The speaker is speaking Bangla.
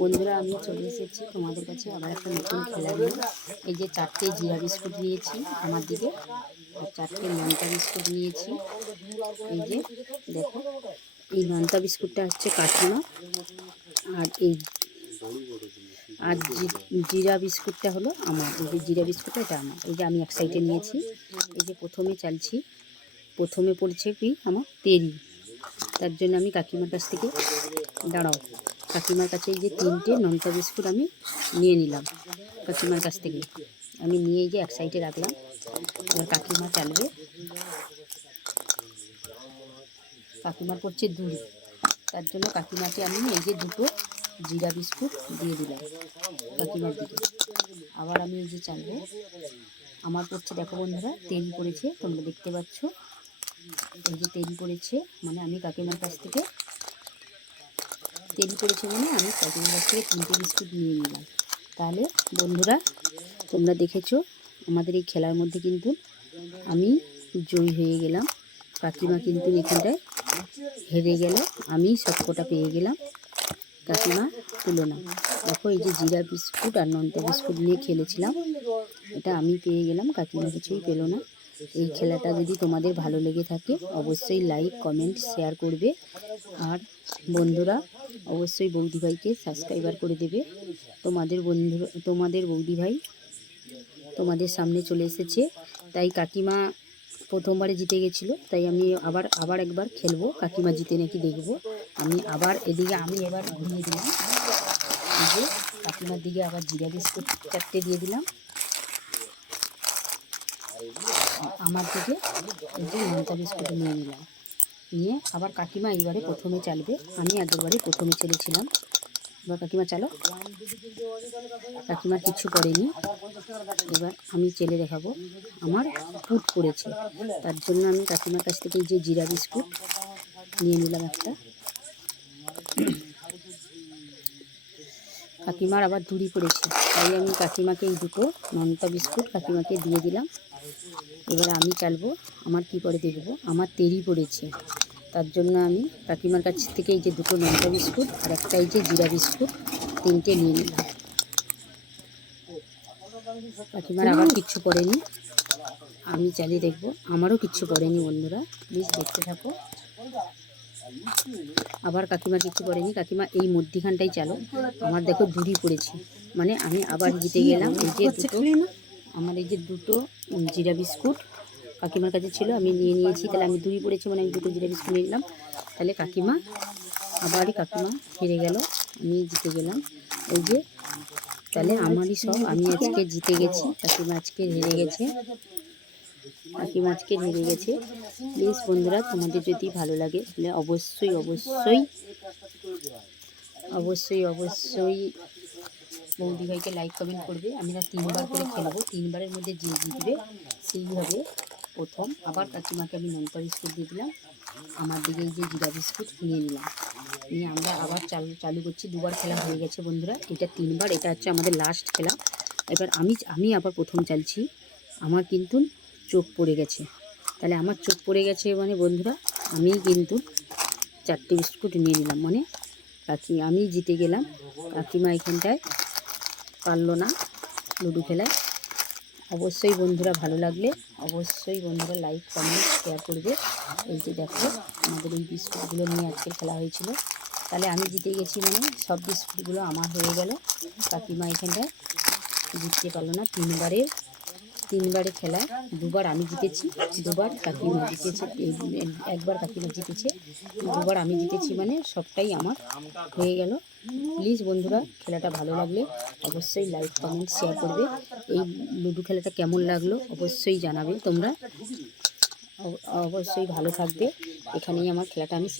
বন্ধুরা, আমি চলে এসেছি তোমাদের কাছে আবার একটা নতুন খেলা নিয়ে। এই যে চারটে জিরা বিস্কুট নিয়েছি আমার দিকে, আর চারটে লঙ্কা বিস্কুট নিয়েছি। এই যে দেখো, এই লঙ্কা বিস্কুটটা হচ্ছে কাকিমা। আর এই, আর জিরা বিস্কুটটা হলো আমার, এই যে জিরা বিস্কুটটা, এটা আমার। এই যে আমি এক সাইডে নিয়েছি। এই যে প্রথমে চালছি, প্রথমে পড়ছে কি আমার তেরি তার জন্য আমি কাকিমার কাছ থেকে দাঁড়াও। কাকিমার কাছে এই যে তিনটে নমতা বিস্কুট আমি নিয়ে নিলাম। কাকিমার কাছ থেকে। আমি নিয়ে এই যে এক সাইডে রাখলাম। এবার কাকিমা চালবে। কাকিমার করছে দুধ। তার জন্য কাকিমাকে আমি এই যে দুটো জিরা বিস্কুট দিয়ে দিলাম কাকিমার দিকে। আবার আমি এই যে চালবো। আমার পড়ছে দেখো বন্ধুরা, তেল পড়েছে, তোমরা দেখতে পাচ্ছ। এই যে তেল পড়েছে মানে আমি কাকিমার কাছ থেকে তেল পড়েছে মানে আমি কাকিমার কাছ থেকে তিনটে বিস্কুট নিয়ে নিলাম। তাহলে বন্ধুরা, তোমরা দেখেছ, আমাদের এই খেলার মধ্যে কিন্তু আমি জয়ী হয়ে গেলাম। কাকিমা কিন্তু এখানটায় হেরে গেল, আমি সবকটা পেয়ে গেলাম। কাকিমা, তুলো না। দেখো, এই যে জিরা বিস্কুট আর নন্তা বিস্কুট নিয়ে খেলেছিলাম, এটা আমি পেয়ে গেলাম, কাকিমা কিছুই পেল না। এই খেলাটা যদি তোমাদের ভালো লেগে থাকে, অবশ্যই লাইক কমেন্ট শেয়ার করবে। আর বন্ধুরা, অবশ্যই বৌদি ভাইকে সাবস্ক্রাইবার করে দেবে। তোমাদের বন্ধু, তোমাদের বৌদি ভাই তোমাদের সামনে চলে এসেছে। তাই কাকিমা প্রথমবারে জিতে গেছিল, তাই আমি আবার আবার একবার খেলব। কাকিমা জিতে নাকি দেখব। আমি আবার এদিকে, আমি এবার ঘুরিয়ে দিলাম। কাকিমার দিকে আবার জিরা বিস্কুট চারটে দিয়ে দিলাম। আমার থেকে এই যে বিস্কুট নিয়ে নিলাম। নিয়ে আবার কাকিমা এইবারে প্রথমে চালবে। আমি আগেরবারে প্রথমে ছেড়েছিলাম এবার কাকিমা চালো। কাকিমা কিচ্ছু করেনি। এবার আমি চেলে দেখাবো। আমার পুট পড়েছে। তার জন্য আমি কাকিমার কাছ থেকে যে জিরা বিস্কুট নিয়ে নিলাম একটা। কাকিমার আবার দূরি পড়েছে। তাই আমি কাকিমাকে এই দুটো নন্তা বিস্কুট কাকিমাকে দিয়ে দিলাম। এবার আমি চালবো আমার কি করে দেখব? আমার তেরি পড়েছে। তার জন্য আমি কাকিমার কাছ থেকে এই যে দুটো নন্তা বিস্কুট আর একটা এই যে জিরা বিস্কুট তিনটে নিয়ে নিলাম। কাকিমার আবার কিচ্ছু পড়েনি। আমি চালিয়ে দেখব। আমারও কিচ্ছু পড়েনি বন্ধুরা। প্লিজ দেখতে থাকো। আবার কাকিমা কিছু করেনি কাকিমা এই মধ্যিখানটাই চালো। আমার দেখো দূরি পড়েছে। মানে আমি আবার জিতে গেলাম। এই যে দুটো আমার এই যে দুটো জিরা বিস্কুট কাকিমার কাছে ছিল, আমি নিয়ে নিয়েছি। তাহলে আমি দুই পড়েছি মানে আমি দুটো জিরা বিস্কুট নিয়ে নিলাম। তাহলে কাকিমা, আবারই কাকিমা হেরে গেল, আমি জিতে গেলাম। এই যে, তাহলে আমারই সব, আমি আজকে জিতে গেছি, কাকিমা আজকে হেরে গেছে। কাকিমা আজকে হেরে গেছে। প্লিজ বন্ধুরা, তোমাদের যদি ভালো লাগে, তাহলে অবশ্যই অবশ্যই অবশ্যই অবশ্যই বৌদি ভাইকে লাইক কমেন্ট করবে। আমি না তিনবার করে খেলব। তিনবারের মধ্যে যে জিতবে সেই হবে প্রথম। আবার কাকিমাকে আমি নন্তা বিস্কুট দিয়ে দিলাম। আমার দিকে যে জিরা বিস্কুট নিয়ে নিলাম। নিয়ে আমরা আবার চালু চালু করছি। দুবার খেলা হয়ে গেছে বন্ধুরা। এটা তিনবার। এটা হচ্ছে আমাদের লাস্ট খেলা। এবার আমি আমি আবার প্রথম চালছি। আমার কিন্তু চোখ পড়ে গেছে। তাহলে আমার চোখ পড়ে গেছে মানে বন্ধুরা আমি কিন্তু চারটে বিস্কুট নিয়ে নিলাম। মানে কাকি, আমি জিতে গেলাম। কাকিমা এখানটায় পারল না লুডু খেলায়। অবশ্যই বন্ধুরা ভালো লাগলে অবশ্যই বন্ধুরা লাইক কমেন্ট শেয়ার করবে। এই যে দেখো, আমাদের এই বিস্কুটগুলো নিয়ে আজকে খেলা হয়েছিল। তাহলে আমি জিতে গেছি মানে সব বিস্কুটগুলো আমার হয়ে গেল। কাকিমা এখানটায় জিততে পারল না তিনবারের। তিনবারে খেলা, দুবার আমি জিতেছি, দুবার কাকিমা জিতেছে একবার কাকিমা জিতেছে, দুবার আমি জিতেছি মানে সবটাই আমার হয়ে গেল। প্লিজ বন্ধুরা, খেলাটা ভালো লাগলে অবশ্যই লাইক কমেন্ট শেয়ার করবে। এই লুডো খেলাটা কেমন লাগল অবশ্যই জানাবে তোমরা। অব- অবশ্যই ভালো থাকবে। এখানেই আমার খেলাটা আমি শেষ